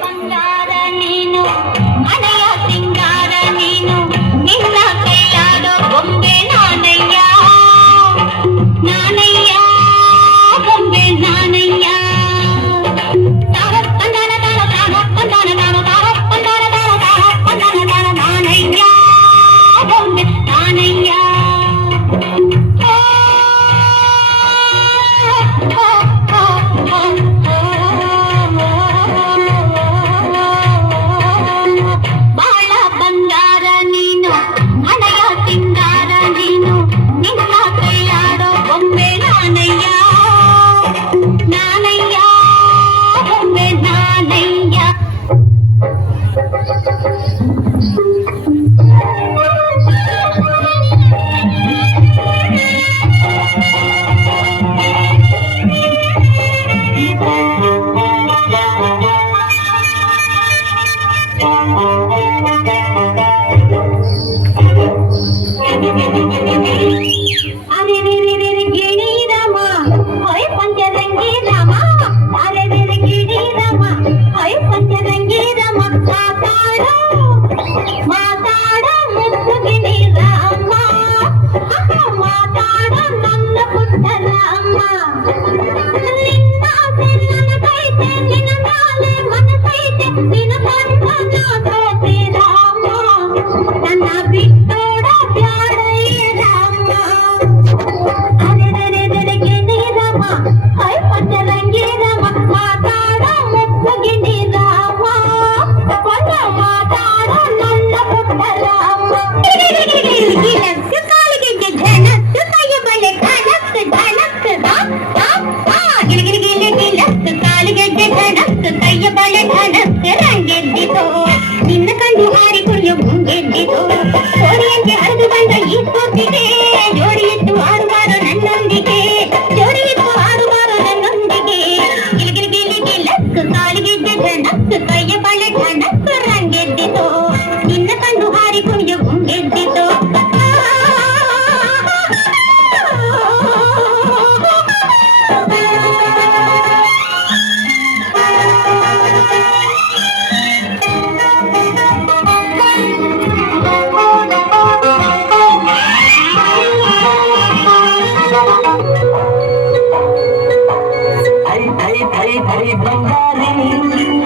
ಬಂಗಾರ ನೀನು ಮನೆಯ ಸಿಂಗಾರ ನೀನು ನಿನ್ನ ಕೈಯಾಡೋ ಬೊಂಬೆ ನಾನಯ್ಯ ನಾನಯ್ಯ ಬೊಂಬೆ ನಾನಯ್ಯ ತಾರಪ್ಪಂದನ ತಾರ ತಾರಪ್ಪಂದನ ತಾರ ತಾರಪ್ಪಂದನ ತಾರ ತಾರಪ್ಪಂದನ ತಾರ ನಾನಯ್ಯ ಬೊಂಬೆ ನಾನಯ್ಯ ಬಾಳ ಬಂಗಾರ ನೀನು ಮನೆಯ ಸಿಂಗಾರ ನೀನು ನಿನ್ನ ಕೈಯಾಡೋ ಬೊಂಬೆ ನಾನಯ್ಯ ನಾನಯ್ಯ ಬೊಂಬೆ ನಾನಯ್ಯ ಅರೆ ಗಿಣಿ ರಾಮ ಹೊಯ್ ಪಂಚರಂಗಿ ರಾಮ ಅರೆ ಗಿಣಿ ರಾಮ ಹೊಯ್ ಪಂಚರಂಗಿ ರಾಮ ಮಾತಾಡೋ ಮಾತಾಡೋ ಮುದ್ದು ಗಿಣಿ ರಾಮ ಮಾತಾಡೋ ನನ್ನ ಪುಟ್ಟ ರಾಮ ನಿನ್ನ ಆಸೆ ನನಗೈತೆ ನಿನ್ನ ನಾಳೆ ಮನಸೈತೆ ನಿನ್ನ ಕಂಡ ನಾಗೈತೆ ರಾಮ ನನ್ನ ಬಿಟ್ಟೋಡ ಬ್ಯಾಡೈ ರಾಮ ಅರೆ ಗಿಣಿ ರಾಮ ಹೊಯ್ ಪಂಚರಂಗಿ ರಾಮ ಮಾತಾಡೋ ಮುದ್ದು ಗಿಣಿ ರಾಮ ಮಾತಾಡೋ ನನ್ನ ಪುಟ್ಟ ರಾಮ ಗಿಲಕ್ಕು ಕಾಲಿಗೆ ಝಣಕ್ಕು ಕೈಯ ಬಳೆ ಘನಕ್ಕು ಘನಕ್ಕು ಗಿಲಕ್ಕು ಕಾಲಿಗೆ ಝಣಕ್ಕು ಕೈಯ ಬಳೆ ಘನಕ್ಕು ರಂಗೆದ್ದಿತು ನಿನ್ನ ಕಣ್ಣು ಹಾರಿ ಕುಣಿಯು ಮುಂಗೆದ್ದಿತು ಜೋಡಿಯಂತೆ ಹರಿದು ಬಂದ ಈ ಕೂತಿದೆ ಜೋಡಿಯಿಟ್ಟು ಆಡುವಾರು ನನ್ನೊಂದಿಗೆ ಜೋಡಿಯಿಟ್ಟು ಆಡುವಾರು ನನ್ನೊಂದಿಗೆ ಗಿಲಕ್ಕು ಕಾಲಿಗೆ ಝಣಕ್ಕು ಕೈಯ ಬಳೆ ಘನಕ್ಕು ರಂಗೆದ್ದಿತು ನಿನ್ನ ಕಣ್ಣು ಹಾರಿ ಕುಣಿಯು ಮುಂಗೆದ್ದಿತು ಥೈ ಬಂಗಾರಿ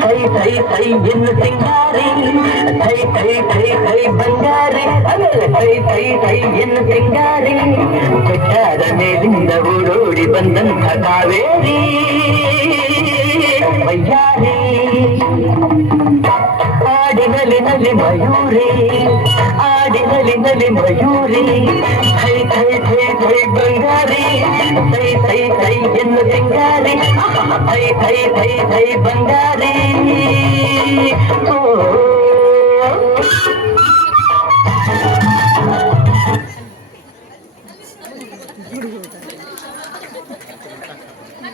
ಥೈ ಥೈ ಥೈ ಎನ್ನು ಸಿಂಗಾರಿ ಥೈ ಥೈ ಥೈ ಥೈ ಬಂಗಾರಿ ಥೈ ಥೈ ಥೈ ಎನ್ನು ಸಿಂಗಾರಿ ಬೆಟ್ಟದ ಮೇಲಿಂದ ಓಡೋಡಿ ಬಂದಂಥ ಕಾವೇರಿ ವಯ್ಯಾರಿ ಆಡಿನಲಿನಲ್ಲಿ ಮಯೂರಿ ಆಡಿನಲಿನಲ್ಲಿ ಮಯೂರಿ ಥೈ ಥೈ ಥೈ ಥೈ ಬಂಗಾರಿ ಥೈ ಥೈ ಥೈ ಎನ್ನು ಸಿಂಗಾರಿ ಥೈ ಥೈ ಥೈ ಥೈ ಬಂಗಾರಿ ಓ